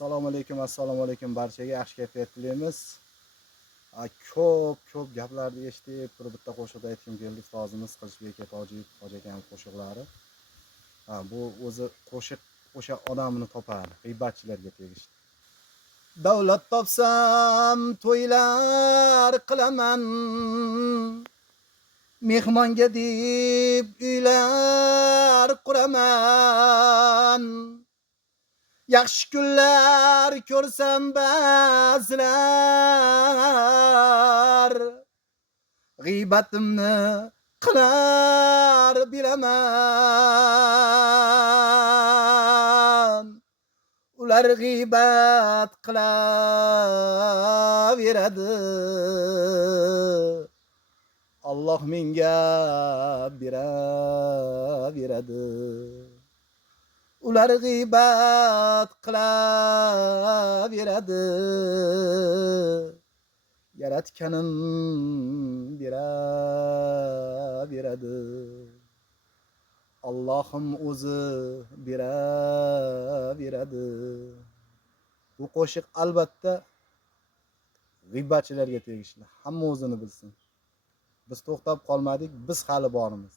Assalomu alaykum barchaga yaxshi kayfiyat tilaymiz. Ko'p gaplarni eshitib, bitta qo'shiqda aytgim keldi. Ustozimiz Qilichbek Tojiyev hoji aka qo'shiqlari. Bu o'zi qo'shiq o'sha odamni topadi, g'iybatchilarga tegishli. Davlat topsam to'ylar qilaman. Mehmonga deb uylar quraman. Yaxshi kunlar ko'rsam ba'zilar g'iybatimni qilar bilaman. Ular g'iybat qilaveradi. Alloh menga beraveradi. Ular g'iybat qilaveradi. Yaratganim beraveradi. Allohim o'zi beraveradi. Bu qo'shiq albatta g'iybatchilarga tegishli. Hamma o'zini bilsin. Biz to'xtab qolmadik, biz hali bormiz.